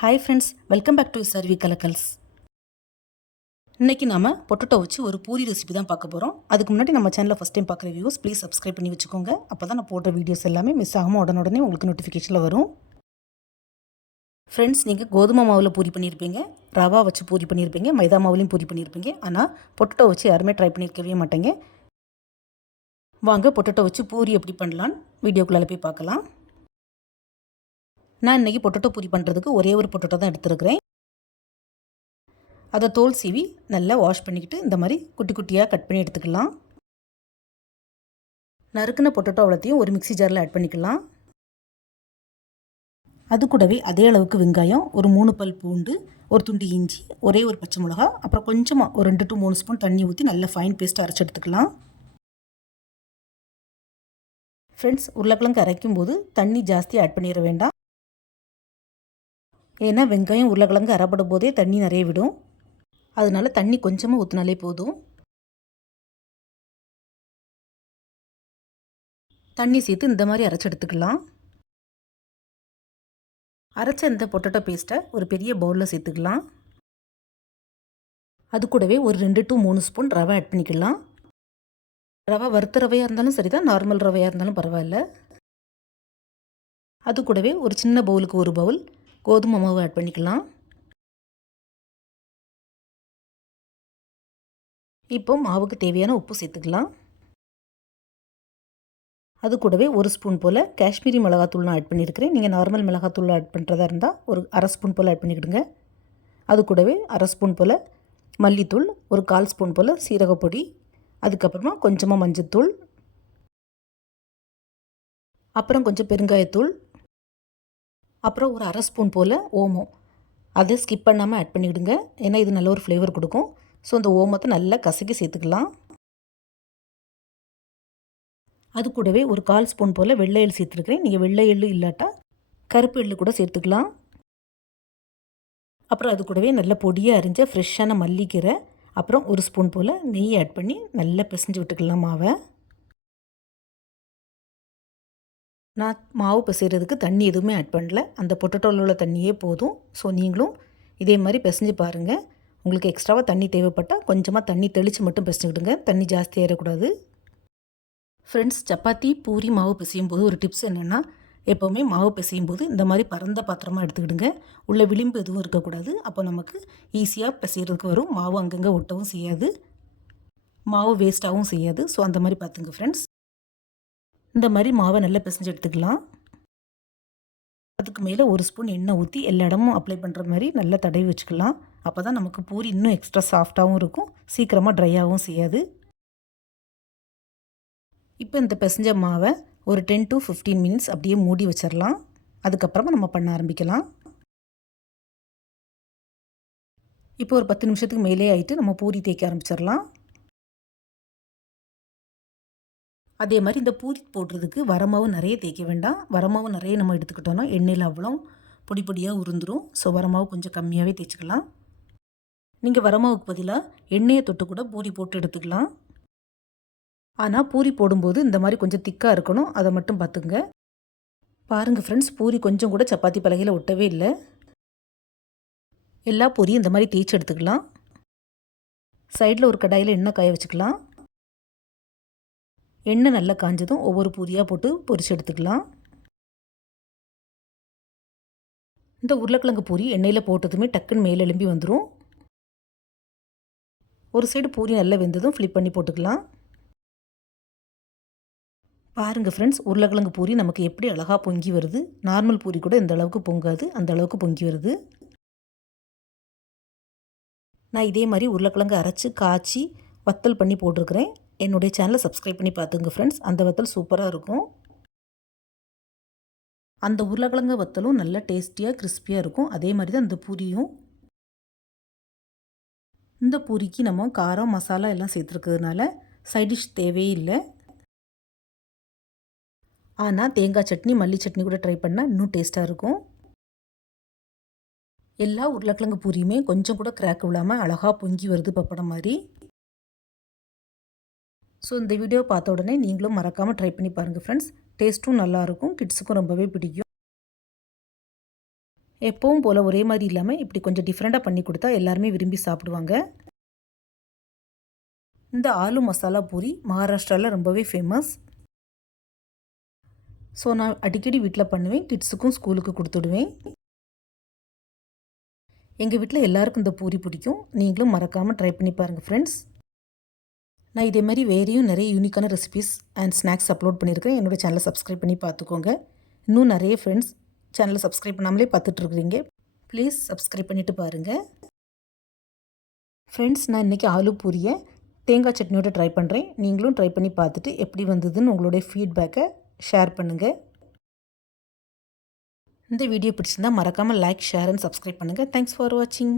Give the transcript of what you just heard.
Hi friends welcome back to Sarvi கலக்கல்ஸ் இன்றைக்கி நாம் potato வச்சு ஒரு பூரி ரெசிபி தான் பார்க்க போகிறோம் அதுக்கு முன்னாடி நம்ம சேனலில் ஃபஸ்ட் டைம் பார்க்குற வியூஸ் ப்ளீஸ் சப்ஸ்கிரைப் பண்ணி வச்சுக்கோங்க. அப்போ தான் நான் போடுற வீடியோஸ் எல்லாமே மிஸ் ஆகாமல் உடனே உங்களுக்கு நோட்டிஃபிகேஷனில் வரும். ஃப்ரெண்ட்ஸ் நீங்கள் கோதுமை மாவில் பூரி பண்ணியிருப்பீங்க ரவா வச்சு பூரி பண்ணியிருப்பீங்க மைதா மாவுலையும் பூரி பண்ணியிருப்பீங்க ஆனால் பொட்டட்டோ வச்சு யாருமே ட்ரை பண்ணியிருக்கவே மாட்டேங்க. வாங்க பொட்டட்டோ வச்சு பூரி எப்படி பண்ணலான்னு வீடியோக்குள்ளே போய் பார்க்கலாம். நான் இன்றைக்கி பொட்டட்டோ பூரி பண்ணுறதுக்கு ஒரே ஒரு பொட்டட்டோ தான் எடுத்துருக்கிறேன். அதை தோல் சீவி நல்லா வாஷ் பண்ணிக்கிட்டு இந்த மாதிரி குட்டி குட்டியாக கட் பண்ணி எடுத்துக்கலாம். நறுக்கின பொட்டட்டோ அவ்வளோத்தையும் ஒரு மிக்சி ஜாரில் ஆட் பண்ணிக்கலாம். அது கூடவே அதே அளவுக்கு வெங்காயம் ஒரு மூணு பல் பூண்டு ஒரு துண்டு இஞ்சி ஒரே ஒரு பச்சை மிளகா அப்புறம் கொஞ்சமாக ஒரு ரெண்டு டு மூணு ஸ்பூன் தண்ணி ஊற்றி நல்லா ஃபைன் பேஸ்ட் அரைச்சி எடுத்துக்கலாம். ஃப்ரெண்ட்ஸ் உருளைக்கிழங்கு அரைக்கும் போது தண்ணி ஜாஸ்தி ஆட் பண்ணிட வேண்டாம். ஏன்னா வெங்காயம் உருளைக்கிழங்கு அரைப்படும் போதே தண்ணி நிறைய விடும். அதனால தண்ணி கொஞ்சமாக ஊற்றினாலே போதும். தண்ணி சேர்த்து இந்த மாதிரி அரைச்சி எடுத்துக்கலாம். அரைச்ச இந்த பொட்டேட்டோ பேஸ்ட்டை ஒரு பெரிய பவுலில் சேர்த்துக்கலாம். அது கூடவே ஒரு ரெண்டு டு மூணு ஸ்பூன் ரவை ஆட் பண்ணிக்கலாம். ரவை வறுத்த ரவையாக இருந்தாலும் சரி தான் நார்மல் ரவையாக இருந்தாலும் பரவாயில்ல. அது கூடவே ஒரு சின்ன பவுலுக்கு ஒரு பவுல் கோதுமை மாவு ஆட் பண்ணிக்கலாம். இப்போ மாவுக்கு தேவையான உப்பு சேர்த்துக்கலாம். அது கூடவே ஒரு ஸ்பூன் போல் காஷ்மீரி மிளகாத்தூள் நான் ஆட் பண்ணியிருக்கிறேன் நீங்கள் நார்மல் மிளகாத்தூள் ஆட் பண்ணுறதா இருந்தால் ஒரு அரை ஸ்பூன் போல் ஆட் பண்ணிக்கிடுங்க. அது கூடவே அரை ஸ்பூன் போல் மல்லித்தூள் ஒரு கால் ஸ்பூன் போல் சீரகப்பொடி அதுக்கப்புறமா கொஞ்சமாக மஞ்சத்தூள் அப்புறம் கொஞ்சம் பெருங்காயத்தூள் அப்புறம் ஒரு அரை ஸ்பூன் போல் ஓமம். அதை ஸ்கிப் பண்ணாமல் ஆட் பண்ணிவிடுங்க ஏன்னா இது நல்ல ஒரு ஃப்ளேவர் கொடுக்கும். ஸோ அந்த ஓமத்தை நல்லா கசக்கி சேர்த்துக்கலாம். அது கூடவே ஒரு கால் ஸ்பூன் போல் வெள்ளை எள் சேர்த்துருக்கிறேன். நீங்கள் வெள்ளை எள் இல்லாட்டா கருப்பு எள் கூட சேர்த்துக்கலாம். அப்புறம் அது கூடவே நல்ல பொடியாக அரிஞ்ச ஃப்ரெஷ்ஷான மல்லிக்கீரை அப்புறம் ஒரு ஸ்பூன் போல் நெய் ஆட் பண்ணி நல்லா பிசைஞ்சு விட்டுக்கலாம் மாவை. நான் மாவு பிசைகிறதுக்கு தண்ணி எதுவுமே ஆட் பண்ணல. அந்த பொட்டட்டோவில் உள்ள தண்ணியே போதும். ஸோ நீங்களும் இதே மாதிரி பிசைஞ்சு பாருங்கள் உங்களுக்கு எக்ஸ்ட்ராவாக தண்ணி தேவைப்பட்டால் கொஞ்சமாக தண்ணி தெளித்து மட்டும் பிசைஞ்சுக்கிடுங்க. தண்ணி ஜாஸ்தி ஏறக்கூடாது. ஃப்ரெண்ட்ஸ் சப்பாத்தி பூரி மாவு பிசையும் போது ஒரு டிப்ஸ் என்னென்னா எப்போவுமே மாவு பிசையும் போது இந்த மாதிரி பரந்த பாத்திரமாக எடுத்துக்கிடுங்க. உள்ள விளிம்பு எதுவும் இருக்கக்கூடாது. அப்போ நமக்கு ஈஸியாக பிசைகிறதுக்கு வரும். மாவு அங்கங்கே ஒட்டவும் செய்யாது. மாவு வேஸ்ட்டாகவும் செய்யாது. ஸோ அந்த மாதிரி பார்த்துங்க ஃப்ரெண்ட்ஸ் இந்த மாதிரி மாவை நல்லா பிசைஞ்சு எடுத்துக்கலாம். அதுக்கு மேலே ஒரு ஸ்பூன் எண்ணெய் ஊற்றி எல்லா இடமும் அப்ளை பண்ணுற மாதிரி நல்லா தடவி வச்சுக்கலாம். அப்போ தான் நமக்கு பூரி இன்னும் எக்ஸ்ட்ரா சாஃப்டாகவும் இருக்கும். சீக்கிரமாக ட்ரையாகவும் செய்யாது. இப்போ இந்த பிசைஞ்ச மாவை ஒரு டென் டு ஃபிஃப்டீன் மினிட்ஸ் அப்படியே மூடி வச்சிடலாம் அதுக்கப்புறமா நம்ம பண்ண ஆரம்பிக்கலாம். இப்போ ஒரு பத்து நிமிஷத்துக்கு மேலே ஆகிட்டு நம்ம பூரி தேய்க்க ஆரம்பிச்சிடலாம் அதே மாதிரி இந்த பூரி போடுறதுக்கு வரமாவு நிறைய தேய்க்க வேண்டாம். வரமாவு நிறைய நம்ம எடுத்துக்கிட்டோன்னா எண்ணெயில் அவ்வளோ பொடி பொடியாக உருந்துடும் ஸோ வரமாவு கொஞ்சம் கம்மியாகவே தேய்ச்சிக்கலாம். நீங்கள் வரமாவுக்கு பதிலாக எண்ணெயை தொட்டு கூட பூரி போட்டு எடுத்துக்கலாம். ஆனால் பூரி போடும்போது இந்த மாதிரி கொஞ்சம் திக்காக இருக்கணும். அதை மட்டும் பார்த்துங்க. பாருங்கள் ஃப்ரெண்ட்ஸ் பூரி கொஞ்சம் கூட சப்பாத்தி பலகையில் ஒட்டவே இல்லை. எல்லா பூரியும் இந்த மாதிரி தேய்ச்சி எடுத்துக்கலாம். சைடில் ஒரு கடாயில் எண்ணெய் காய வச்சுக்கலாம். எண்ணெய் நல்லா காஞ்சதும் ஒவ்வொரு பூரியாக போட்டு பொரிச்சு எடுத்துக்கலாம். இந்த உருளைக்கிழங்கு பூரி எண்ணெயில் போட்டதுமே டக்குன்னு மேலே எழும்பி வந்துடும் ஒரு சைடு பூரி நல்லா வெந்ததும் ஃப்ளிப் பண்ணி போட்டுக்கலாம். பாருங்கள் ஃப்ரெண்ட்ஸ் உருளைக்கிழங்கு பூரி நமக்கு எப்படி அழகாக பொங்கி வருது. நார்மல் பூரி கூட இந்த அளவுக்கு பொங்காது அந்த அளவுக்கு பொங்கி வருது. நான் இதே மாதிரி உருளைக்கிழங்கு அரைச்சி காய்ச்சி வத்தல் பண்ணி போட்டிருக்கிறேன். என்னுடைய சேனலை சப்ஸ்கிரைப் பண்ணி பார்த்துங்க ஃப்ரெண்ட்ஸ் அந்த வத்தல் சூப்பராக இருக்கும். அந்த உருளைக்கிழங்கு வத்தலும் நல்லா டேஸ்டியாக கிறிஸ்பியாக இருக்கும். அதே மாதிரி தான் இந்த பூரியும். இந்த பூரிக்கு நம்ம காரம் மசாலா எல்லாம் சேர்த்துருக்கிறதுனால சைட் டிஷ் தேவையே இல்லை ஆனால் தேங்காய் சட்னி மல்லி சட்னி கூட ட்ரை பண்ணால் இன்னும் டேஸ்ட்டாக இருக்கும். எல்லா உருளைக்கிழங்கு பூரியுமே கொஞ்சம் கூட கிராக் விழாமல் அழகாக பொங்கி வருது பப்படம் மாதிரி. ஸோ இந்த வீடியோ பார்த்த உடனே நீங்களும் மறக்காமல் ட்ரை பண்ணி பாருங்கள் ஃப்ரெண்ட்ஸ் டேஸ்ட்டும் நல்லாயிருக்கும் கிட்ஸுக்கும் ரொம்பவே பிடிக்கும். எப்பவும் போல் ஒரே மாதிரி இல்லாமல் இப்படி கொஞ்சம் டிஃப்ரெண்ட்டாக பண்ணி கொடுத்தா எல்லாருமே விரும்பி சாப்பிடுவாங்க. இந்த ஆலு மசாலா பூரி மகாராஷ்டிராவில் ரொம்பவே ஃபேமஸ் ஸோ நான் அடிக்கடி வீட்டில் பண்ணுவேன் கிட்ஸுக்கும் ஸ்கூலுக்கு கொடுத்துடுவேன். எங்கள் வீட்டில் எல்லாருக்கும் இந்த பூரி பிடிக்கும். நீங்களும் மறக்காமல் ட்ரை பண்ணி பாருங்கள் ஃப்ரெண்ட்ஸ் நான் இதே மாதிரி வேறையும் நிறைய யூனிக்கான ரெசிபிஸ் அண்ட் ஸ்நாக்ஸ் அப்லோட் பண்ணியிருக்கேன். என்னோடய சேனலை சப்ஸ்கிரைப் பண்ணி பார்த்துக்கோங்க. இன்னும் நிறைய ஃப்ரெண்ட்ஸ் சேனலை சப்ஸ்கிரைப் பண்ணாமலே பார்த்துட்ருக்குறீங்க. ப்ளீஸ் சப்ஸ்கிரைப் பண்ணிவிட்டு பாருங்கள் ஃப்ரெண்ட்ஸ் நான் இன்றைக்கி ஆலு பூரியை தேங்காய் சட்னியோட ட்ரை பண்ணுறேன் நீங்களும் ட்ரை பண்ணி பார்த்துட்டு எப்படி வந்ததுன்னு உங்களுடைய ஃபீட்பேக்கை ஷேர் பண்ணுங்கள் இந்த வீடியோ பிடிச்சிருந்தால் மறக்காமல் லைக் ஷேர் அண்ட் சப்ஸ்கிரைப் பண்ணுங்கள் தேங்க்ஸ் ஃபார் வாட்சிங்